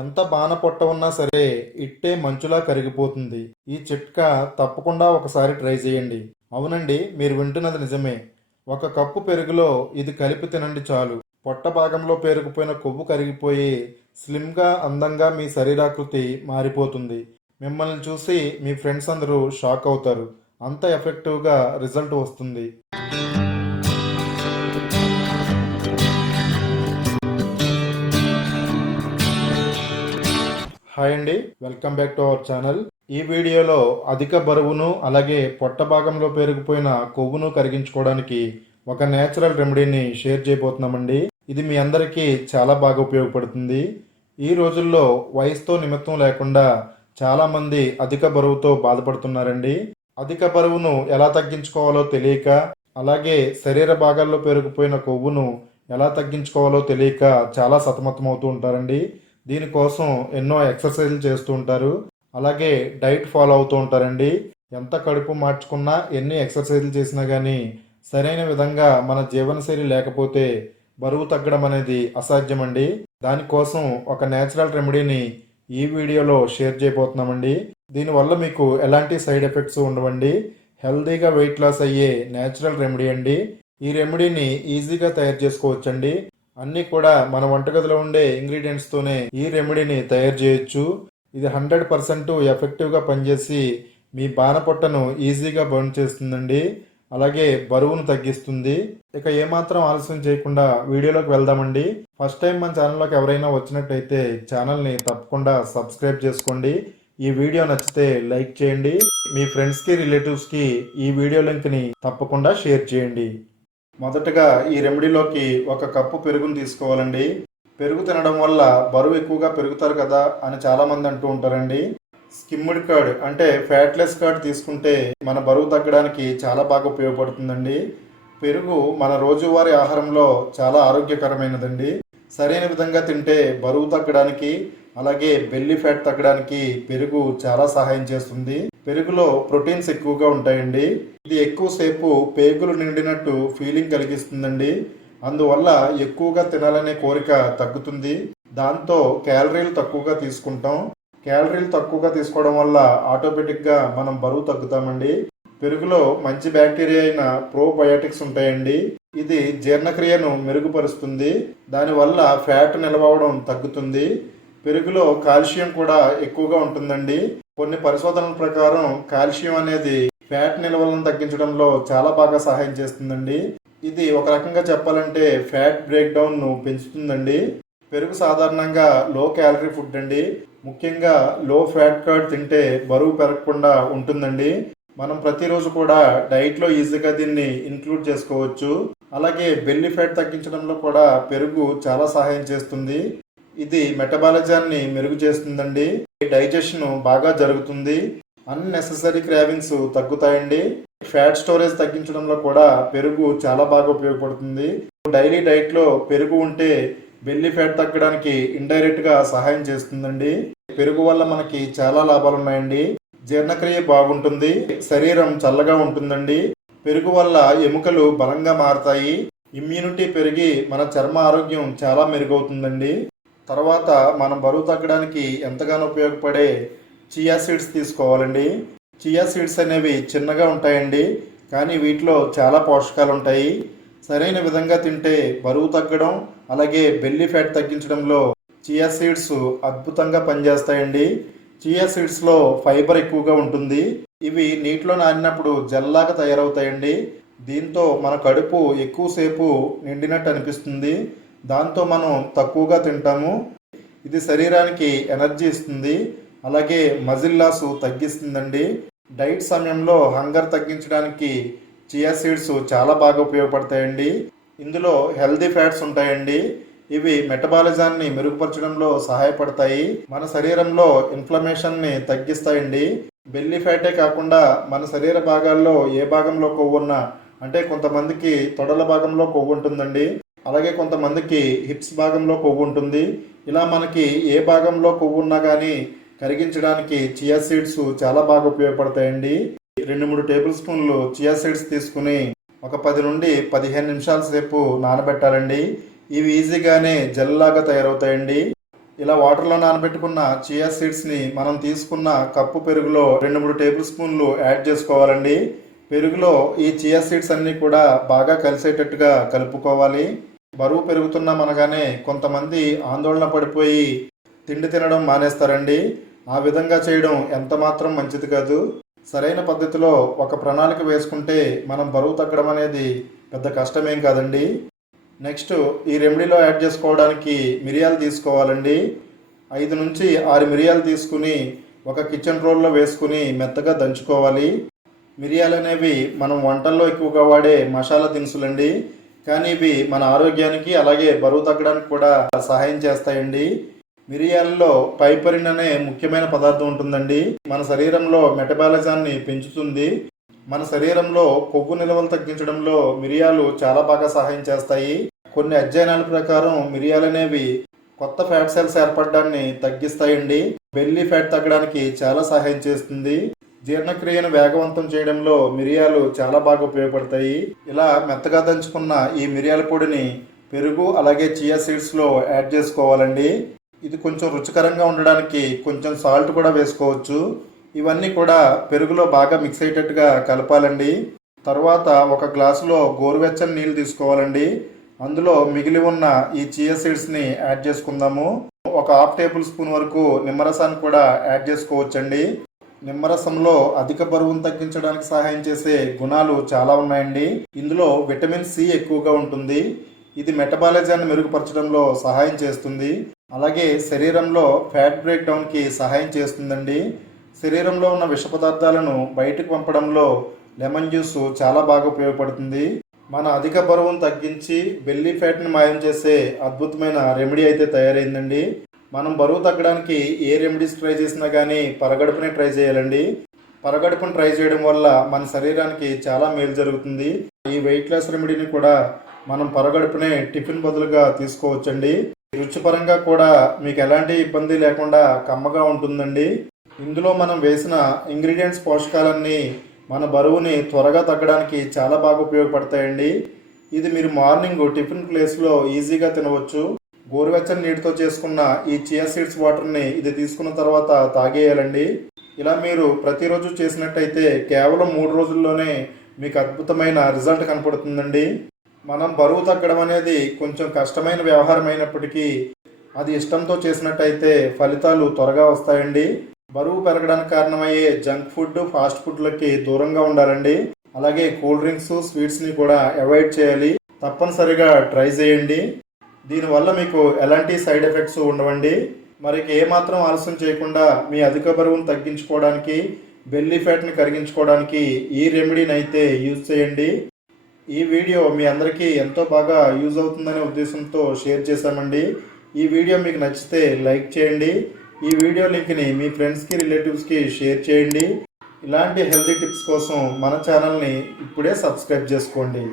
ఎంత బాన పొట్ట ఉన్నా సరే ఇట్టే మంచులా కరిగిపోతుంది. ఈ చిట్కా తప్పకుండా ఒకసారి ట్రై చేయండి. అవునండి, మీరు వింటున్నది నిజమే. ఒక కప్పు పెరుగులో ఇది కలిపి తినండి చాలు. పొట్ట భాగంలో పేరుకుపోయిన కొవ్వు కరిగిపోయి స్లిమ్గా అందంగా మీ శరీరాకృతి మారిపోతుంది. మిమ్మల్ని చూసి మీ ఫ్రెండ్స్ అందరూ షాక్ అవుతారు. అంత ఎఫెక్టివ్గా రిజల్ట్ వస్తుంది. హాయ్ అండి, welcome back to our channel. ఈ వీడియోలో అధిక బరువును అలాగే పొట్ట భాగంలో పేరుకుపోయిన కొవ్వును కరిగించుకోవడానికి ఒక నేచురల్ రెమెడీని షేర్ చేయబోతున్నామండి. ఇది మీ అందరికీ చాలా బాగా ఉపయోగపడుతుంది. ఈ రోజుల్లో వయసుతో నిమిత్తం లేకుండా చాలామంది అధిక బరువుతో బాధపడుతున్నారండి. అధిక బరువును ఎలా తగ్గించుకోవాలో తెలియక, అలాగే శరీర భాగాల్లో పేరుకుపోయిన కొవ్వును ఎలా తగ్గించుకోవాలో తెలియక చాలా సతమతమవుతూ ఉంటారండి. దీనికోసం ఎన్నో ఎక్సర్సైజ్లు చేస్తూ ఉంటారు, అలాగే డైట్ ఫాలో అవుతూ ఉంటారండి. ఎంత కడుపు మార్చుకున్నా, ఎన్ని ఎక్సర్సైజ్లు చేసినా కానీ సరైన విధంగా మన జీవనశైలి లేకపోతే బరువు తగ్గడం అనేది అసాధ్యమండి. దానికోసం ఒక నేచురల్ రెమెడీని ఈ వీడియోలో షేర్ చేయబోతున్నామండి. దీనివల్ల మీకు ఎలాంటి సైడ్ ఎఫెక్ట్స్ ఉండవండి. హెల్తీగా వెయిట్ లాస్ అయ్యే నేచురల్ రెమెడీ అండి. ఈ రెమెడీని ఈజీగా తయారు చేసుకోవచ్చండి. అన్నీ కూడా మన వంటగదిలో ఉండే ఇంగ్రీడియంట్స్తోనే ఈ రెమెడీని తయారు చేయొచ్చు. ఇది 100% ఎఫెక్టివ్గా పనిచేసి మీ బాణపొట్టను ఈజీగా బర్న్ చేస్తుందండి. అలాగే బరువును తగ్గిస్తుంది. ఇక ఏమాత్రం ఆలస్యం చేయకుండా వీడియోలోకి వెళ్దామండి. ఫస్ట్ టైం మన ఛానల్లోకి ఎవరైనా వచ్చినట్టయితే ఛానల్ని తప్పకుండా సబ్స్క్రైబ్ చేసుకోండి. ఈ వీడియో నచ్చితే లైక్ చేయండి. మీ ఫ్రెండ్స్కి, రిలేటివ్స్కి ఈ వీడియో లింక్ని తప్పకుండా షేర్ చేయండి. మొదటగా ఈ రెమెడీలోకి ఒక కప్పు పెరుగును తీసుకోవాలండి. పెరుగు తినడం వల్ల బరువు ఎక్కువగా పెరుగుతారు కదా అని చాలామంది అంటూ ఉంటారండి. స్కిమ్డ్ కర్డ్ అంటే ఫ్యాట్లెస్ కర్డ్ తీసుకుంటే మన బరువు తగ్గడానికి చాలా బాగా ఉపయోగపడుతుందండి. పెరుగు మన రోజువారీ ఆహారంలో చాలా ఆరోగ్యకరమైనదండి. సరైన విధంగా తింటే బరువు తగ్గడానికి, అలాగే బెల్లీ ఫ్యాట్ తగ్గడానికి పెరుగు చాలా సహాయం చేస్తుంది. పెరుగులో ప్రోటీన్స్ ఎక్కువగా ఉంటాయండి. ఇది ఎక్కువసేపు పేగులు నిండినట్టు ఫీలింగ్ కలిగిస్తుందండి. అందువల్ల ఎక్కువగా తినాలనే కోరిక తగ్గుతుంది. దాంతో క్యాలరీలు తక్కువగా తీసుకుంటాం. క్యాలరీలు తక్కువగా తీసుకోవడం వల్ల ఆటోమేటిక్గా మనం బరువు తగ్గుతామండి. పెరుగులో మంచి బ్యాక్టీరియా అయిన ప్రోబయోటిక్స్ ఉంటాయండి. ఇది జీర్ణక్రియను మెరుగుపరుస్తుంది. దానివల్ల ఫ్యాట్ నిలవడం తగ్గుతుంది. పెరుగులో కాల్షియం కూడా ఎక్కువగా ఉంటుందండి. కొన్ని పరిశోధనల ప్రకారం కాల్షియం అనేది ఫ్యాట్ నిల్వలను తగ్గించడంలో చాలా బాగా సహాయం చేస్తుందండి. ఇది ఒక రకంగా చెప్పాలంటే ఫ్యాట్ బ్రేక్ డౌన్ ను పెంచుతుందండి. పెరుగు సాధారణంగా లో క్యాలరీ ఫుడ్ అండి. ముఖ్యంగా లో ఫ్యాట్ కర్డ్ తింటే బరువు పెరగకుండా ఉంటుందండి. మనం ప్రతిరోజు కూడా డైట్లో ఈజీగా దీన్ని ఇంక్లూడ్ చేసుకోవచ్చు. అలాగే బెల్లీ ఫ్యాట్ తగ్గించడంలో కూడా పెరుగు చాలా సహాయం చేస్తుంది. ఇది మెటబాలిజాన్ని మెరుగు చేస్తుందండి. డైజెషన్ బాగా జరుగుతుంది. అన్నెసెసరీ క్రావింగ్స్ తగ్గుతాయండి. ఫ్యాట్ స్టోరేజ్ తగ్గించడంలో కూడా పెరుగు చాలా బాగా ఉపయోగపడుతుంది. డైలీ డైట్లో పెరుగు ఉంటే బెల్లీ ఫ్యాట్ తగ్గడానికి ఇండైరెక్ట్ గా సహాయం చేస్తుందండి. పెరుగు వల్ల మనకి చాలా లాభాలు ఉన్నాయండి. జీర్ణక్రియ బాగుంటుంది, శరీరం చల్లగా ఉంటుందండి. పెరుగు వల్ల ఎముకలు బలంగా మారతాయి, ఇమ్యూనిటీ పెరిగి మన చర్మ ఆరోగ్యం చాలా మెరుగవుతుందండి. తర్వాత మనం బరువు తగ్గడానికి ఎంతగానో ఉపయోగపడే చియా సీడ్స్ తీసుకోవాలండి. చియా సీడ్స్ అనేవి చిన్నగా ఉంటాయండి, కానీ వీటిలో చాలా పోషకాలు ఉంటాయి. సరైన విధంగా తింటే బరువు తగ్గడం, అలాగే బెల్లీ ఫ్యాట్ తగ్గించడంలో చియా సీడ్స్ అద్భుతంగా పనిచేస్తాయండి. చియా సీడ్స్లో ఫైబర్ ఎక్కువగా ఉంటుంది. ఇవి నీటిలో నానినప్పుడు జెల్లాగా తయారవుతాయండి. దీంతో మన కడుపు ఎక్కువసేపు నిండినట్టు అనిపిస్తుంది. దాంతో మనం తక్కువగా తింటాము. ఇది శరీరానికి ఎనర్జీ ఇస్తుంది, అలాగే మజిల్ లాస్ తగ్గిస్తుందండి. డైట్ సమయంలో హంగర్ తగ్గించడానికి చియా సీడ్స్ చాలా బాగా ఉపయోగపడతాయండి. ఇందులో హెల్దీ ఫ్యాట్స్ ఉంటాయండి. ఇవి మెటబాలిజాన్ని మెరుగుపరచడంలో సహాయపడతాయి. మన శరీరంలో ఇన్ఫ్లమేషన్ని తగ్గిస్తాయండి. బెల్లీ ఫ్యాటే కాకుండా మన శరీర భాగాల్లో ఏ భాగంలో కొవ్వు ఉన్నా, అంటే కొంతమందికి తొడల భాగంలో కొవ్వు ఉంటుందండి, అలాగే కొంతమందికి హిప్స్ భాగంలో కొవ్వు ఉంటుంది. ఇలా మనకి ఏ భాగంలో కొవ్వు ఉన్నా కానీ కరిగించడానికి చియా సీడ్స్ చాలా బాగా ఉపయోగపడతాయండి. 2-3 టేబుల్ స్పూన్లు చియా సీడ్స్ తీసుకుని ఒక 10 నుండి 15 నిమిషాల సేపు నానబెట్టాలండి. ఇవి ఈజీగానే జెల్ లాగా తయారవుతాయండి. ఇలా వాటర్లో నానబెట్టుకున్న చియా సీడ్స్ని మనం తీసుకున్న కప్పు పెరుగులో 2-3 టేబుల్ స్పూన్లు యాడ్ చేసుకోవాలండి. పెరుగులో ఈ చియా సీడ్స్ అన్నీ కూడా బాగా కలిసేటట్టుగా కలుపుకోవాలి. బరువు పెరుగుతున్నామనగానే కొంతమంది ఆందోళన పడిపోయి తిండి తినడం మానేస్తారండి. ఆ విధంగా చేయడం ఎంత మాత్రం మంచిది కాదు. సరైన పద్ధతిలో ఒక ప్రణాళిక వేసుకుంటే మనం బరువు తగ్గడం అనేది పెద్ద కష్టమేం కాదండి. నెక్స్ట్ ఈ రెమెడీలో యాడ్ చేసుకోవడానికి మిరియాలు తీసుకోవాలండి. 5 నుంచి 6 మిరియాలు తీసుకుని ఒక కిచెన్ రోల్లో వేసుకుని మెత్తగా దంచుకోవాలి. మిరియాలు అనేవి మనం వంటల్లో ఎక్కువగా వాడే మసాలా దినుసులండి. కానీ ఇవి మన ఆరోగ్యానికి అలాగే బరువు తగ్గడానికి కూడా సహాయం చేస్తాయండి. మిరియాలలో పైపరిన్ అనే ముఖ్యమైన పదార్థం ఉంటుందండి. మన శరీరంలో మెటబాలిజాన్ని పెంచుతుంది. మన శరీరంలో కొవ్వు నిల్వలు తగ్గించడంలో మిరియాలు చాలా బాగా సహాయం చేస్తాయి. కొన్ని అధ్యయనాల ప్రకారం మిరియాలు అనేవి కొత్త ఫ్యాట్ సెల్స్ ఏర్పడడాన్ని తగ్గిస్తాయండి. బెల్లీ ఫ్యాట్ తగ్గడానికి చాలా సహాయం చేస్తుంది. జీర్ణక్రియను వేగవంతం చేయడంలో మిరియాలు చాలా బాగా ఉపయోగపడతాయి. ఇలా మెత్తగా దంచుకున్న ఈ మిరియాల పొడిని పెరుగు అలాగే చియా సీడ్స్లో యాడ్ చేసుకోవాలండి. ఇది కొంచెం రుచికరంగా ఉండడానికి కొంచెం సాల్ట్ కూడా వేసుకోవచ్చు. ఇవన్నీ కూడా పెరుగులో బాగా మిక్స్ అయ్యేటట్టుగా కలపాలండి. తర్వాత ఒక గ్లాసులో గోరువెచ్చని నీళ్ళు తీసుకోవాలండి. అందులో మిగిలి ఉన్న ఈ చియా సీడ్స్ని యాడ్ చేసుకుందాము. ఒక 1/2 టేబుల్ స్పూన్ వరకు నిమ్మరసాన్ని కూడా యాడ్ చేసుకోవచ్చండి. నిమ్మరసంలో అధిక బరువును తగ్గించడానికి సహాయం చేసే గుణాలు చాలా ఉన్నాయండి. ఇందులో విటమిన్ సి ఎక్కువగా ఉంటుంది. ఇది మెటబాలిజాన్ని మెరుగుపరచడంలో సహాయం చేస్తుంది. అలాగే శరీరంలో ఫ్యాట్ బ్రేక్ డౌన్కి సహాయం చేస్తుందండి. శరీరంలో ఉన్న విష పదార్థాలను బయటకు పంపడంలో లెమన్ జ్యూస్ చాలా బాగా ఉపయోగపడుతుంది. మన అధిక బరువును తగ్గించి బెల్లీ ఫ్యాట్ని మాయం చేసే అద్భుతమైన రెమెడీ అయితే తయారైందండి. మనం బరువు తగ్గడానికి ఏ రెమెడీస్ ట్రై చేసినా కానీ పరగడుపునే ట్రై చేయాలండి. పరగడుపును ట్రై చేయడం వల్ల మన శరీరానికి చాలా మేలు జరుగుతుంది. ఈ వెయిట్ లాస్ రెమెడీని కూడా మనం పరగడుపునే టిఫిన్ బదులుగా తీసుకోవచ్చండి. రుచిపరంగా కూడా మీకు ఎలాంటి ఇబ్బంది లేకుండా కమ్మగా ఉంటుందండి. ఇందులో మనం వేసిన ఇంగ్రీడియంట్స్ పోషకాలన్నీ మన బరువుని త్వరగా తగ్గడానికి చాలా బాగా ఉపయోగపడతాయండి. ఇది మీరు మార్నింగ్ టిఫిన్ ప్లేస్లో ఈజీగా తినవచ్చు. గోరువెచ్చని నీటితో చేసుకున్న ఈ చియా సీడ్స్ వాటర్ని ఇది తీసుకున్న తర్వాత తాగేయాలండి. ఇలా మీరు ప్రతిరోజు చేసినట్టయితే కేవలం 3 రోజుల్లోనే మీకు అద్భుతమైన రిజల్ట్ కనపడుతుందండి. మనం బరువు తగ్గడం అనేది కొంచెం కష్టమైన వ్యవహారం అయినప్పటికీ అది ఇష్టంతో చేసినట్టయితే ఫలితాలు త్వరగా వస్తాయండి. బరువు పెరగడానికి కారణమయ్యే జంక్ ఫుడ్, ఫాస్ట్ ఫుడ్లకి దూరంగా ఉండాలండి. అలాగే కూల్ డ్రింక్స్, స్వీట్స్ని కూడా అవాయిడ్ చేయాలి. తప్పనిసరిగా ట్రై చేయండి. దీనివల్ల మీకు ఎలాంటి సైడ్ ఎఫెక్ట్స్ ఉండవండి. మరి ఏమాత్రం ఆలస్యం చేయకుండా మీ అధిక బరువును తగ్గించుకోవడానికి, బెల్లీ ఫ్యాట్ని కరిగించుకోవడానికి ఈ రెమెడీని అయితే యూజ్ చేయండి. ఈ వీడియో మీ అందరికీ ఎంతో బాగా యూజ్ అవుతుందనే ఉద్దేశంతో షేర్ చేశామండి. ఈ వీడియో మీకు నచ్చితే లైక్ చేయండి. ఈ వీడియో లింక్ని మీ ఫ్రెండ్స్కి, రిలేటివ్స్కి షేర్ చేయండి. ఇలాంటి హెల్తీ టిప్స్ కోసం మన ఛానల్ని ఇప్పుడే సబ్స్క్రైబ్ చేసుకోండి.